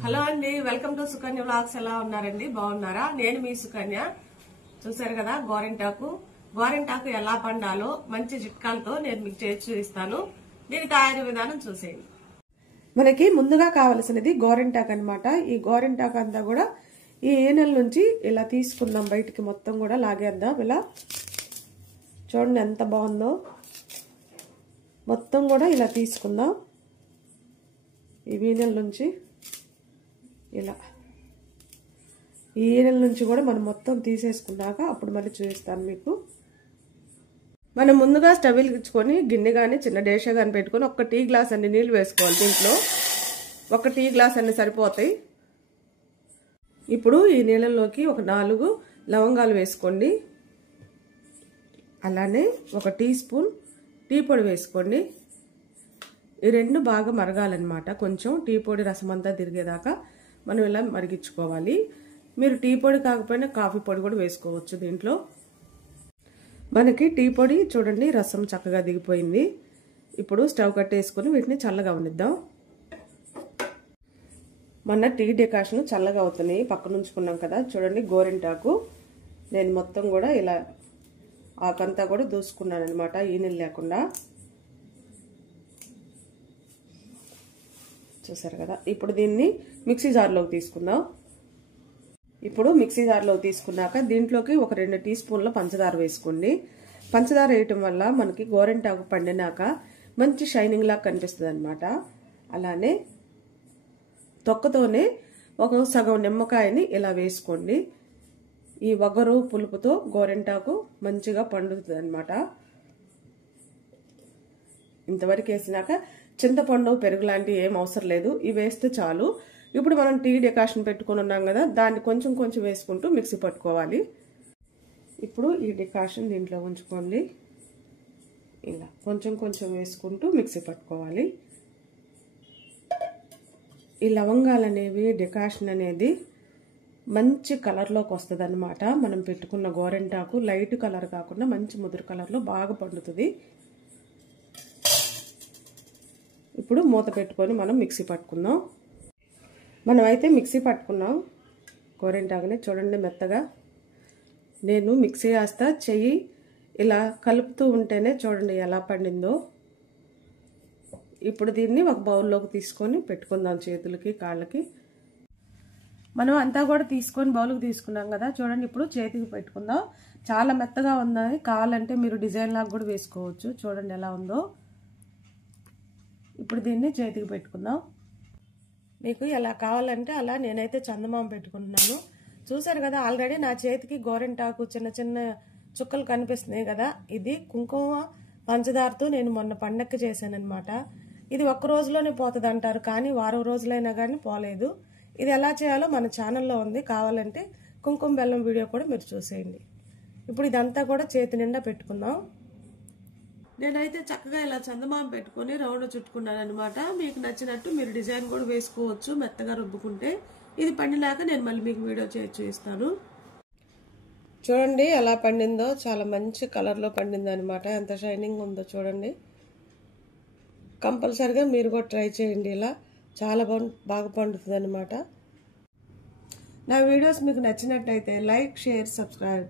Hello అండి, welcome to Sukanya vlogs. ఎలా ఉన్నారండి? బాగున్నారా? నేను మీ సుకన్య. చూసారు కదా గోరింటాకు ఎలా పండాలో మంచి చిట్కాలతో నేను మీకు చేసి చూపిస్తాను. దీని తయారీ విధానం చూసేయండి. మనకి ముందుగా కావలసినది గోరింటాకు అన్నమాట. ఈ గోరింటాకు అంతా కూడా ఈ ఏనెల నుంచి ఇలా తీసుకుందాం, బయటికి మొత్తం కూడా లాగేద్దాం. ఇలా చూడండి ఎంత బాగుందో, మొత్తం కూడా ఇలా తీసుకుందాం. ఈ వీనెల నుంచి ఇలా ఈ ఈనెల నుంచి కూడా మనం మొత్తం తీసేసుకున్నాక అప్పుడు మళ్ళీ చూపిస్తాను మీకు. మనం ముందుగా స్టవ్ వెలిగించుకొని గిన్నె కానీ చిన్న డేషా కానీ పెట్టుకొని ఒక టీ గ్లాస్ అన్ని నీళ్ళు వేసుకోవాలి. దీంట్లో ఒక టీ గ్లాస్ అన్ని సరిపోతాయి. ఇప్పుడు ఈ నీళ్ళలోకి ఒక 4 లవంగాలు వేసుకోండి. అలానే ఒక టీ స్పూన్ టీ పొడి వేసుకోండి. ఈ రెండు బాగా మరగాలన్నమాట. కొంచెం టీ పొడి రసం అంతా తిరిగేదాకా మనం ఇలా మరిగించుకోవాలి. మీరు టీ పొడి కాకపోయినా కాఫీ పొడి కూడా వేసుకోవచ్చు దీంట్లో. మనకి టీ పొడి చూడండి రసం చక్కగా దిగిపోయింది. ఇప్పుడు స్టవ్ కట్టేసుకొని వీటిని చల్లగా ఉండిద్దాం. మొన్న టీ డికాషన్ చల్లగా అవుతున్నాయి, పక్కన ఉంచుకున్నాం కదా. చూడండి గోరింటాకు నేను మొత్తం కూడా ఇలా ఆకంతా కూడా దూసుకున్నాను అనమాట, ఈనెలు లేకుండా. చూసారు కదా. ఇప్పుడు దీన్ని మిక్సీ జార్లోకి తీసుకుందాం. ఇప్పుడు మిక్సీ జార్లోకి తీసుకున్నాక దీంట్లోకి ఒక 2 టీ స్పూన్ల పంచదార వేసుకోండి. పంచదార వేయటం వల్ల మనకి గోరింటాకు పండినాక మంచి షైనింగ్ లాగా కనిపిస్తుంది అనమాట. అలానే తొక్కతోనే ఒక సగం నిమ్మకాయని ఇలా వేసుకోండి. ఈ వగరు పులుపుతో గోరింటాకు మంచిగా పండుతుంది అనమాట. ఇంతవరకు వేసినాక చింతపండు పెరుగు లాంటివి ఏం అవసరం లేదు, ఇవి వేస్తే చాలు. ఇప్పుడు మనం టీ డికాషన్ పెట్టుకుని ఉన్నాం కదా, దాన్ని కొంచెం కొంచెం వేసుకుంటూ మిక్సీ పట్టుకోవాలి. ఇప్పుడు ఈ డికాషన్ దీంట్లో ఉంచుకోండి. ఇలా కొంచెం కొంచెం వేసుకుంటూ మిక్సీ పట్టుకోవాలి. ఈ లవంగాలు అనేవి డికాషన్ అనేది మంచి కలర్లోకి వస్తుంది అనమాట. మనం పెట్టుకున్న గోరింటాకు లైట్ కలర్ కాకుండా మంచి ముదురు కలర్లో బాగా పండుతుంది. ఇప్పుడు మూత పెట్టుకొని మనం మిక్సీ పట్టుకుందాం. మనం అయితే మిక్సీ పట్టుకున్నాం గోరింటాకుని. చూడండి మెత్తగా. నేను మిక్సీ వేస్తా చెయ్యి ఇలా కలుపుతూ ఉంటేనే చూడండి ఎలా పండిందో. ఇప్పుడు దీన్ని ఒక బౌల్లోకి తీసుకొని పెట్టుకుందాం, చేతులకి కాళ్ళకి. మనం అంతా కూడా తీసుకొని బౌల్కి తీసుకున్నాం కదా. చూడండి ఇప్పుడు చేతికి పెట్టుకుందాం. చాలా మెత్తగా ఉన్నది. కావాలంటే మీరు డిజైన్ లాగా కూడా వేసుకోవచ్చు. చూడండి ఎలా ఉందో. ఇప్పుడు దీన్ని చేతికి పెట్టుకుందాం. మీకు ఎలా కావాలంటే అలా. నేనైతే చందమామ పెట్టుకుంటున్నాను. చూసారు కదా ఆల్రెడీ నా చేతికి గోరింటాకు చిన్న చిన్న చుక్కలు కనిపిస్తున్నాయి కదా. ఇది కుంకుమ పంచదారతో నేను మొన్న పండక్కి చేశాను అనమాట. ఇది ఒక్క రోజులోనే పోతుంది అంటారు, కానీ వారం రోజులైనా కానీ పోలేదు. ఇది ఎలా చేయాలో మన ఛానల్లో ఉంది, కావాలంటే కుంకుమ బెల్లం వీడియో కూడా మీరు చూసేయండి. ఇప్పుడు ఇదంతా కూడా చేతి నిండా పెట్టుకుందాం. నేనైతే చక్కగా ఇలా చందమామ పెట్టుకుని రౌండ్ చుట్టుకున్నాను అనమాట. మీకు నచ్చినట్టు మీరు డిజైన్ కూడా వేసుకోవచ్చు మెత్తగా రుబ్బుకుంటే. ఇది పండినాక నేను మళ్ళీ మీకు వీడియో చేసి చూపిస్తాను. చూడండి ఎలా పండిందో, చాలా మంచి కలర్లో పండింది అనమాట. ఎంత షైనింగ్ ఉందో చూడండి. కంపల్సరిగా మీరు కూడా ట్రై చేయండి. ఇలా చాలా బాగా పండుతుంది అనమాట. నా వీడియోస్ మీకు నచ్చినట్టయితే లైక్, షేర్, సబ్స్క్రైబ్.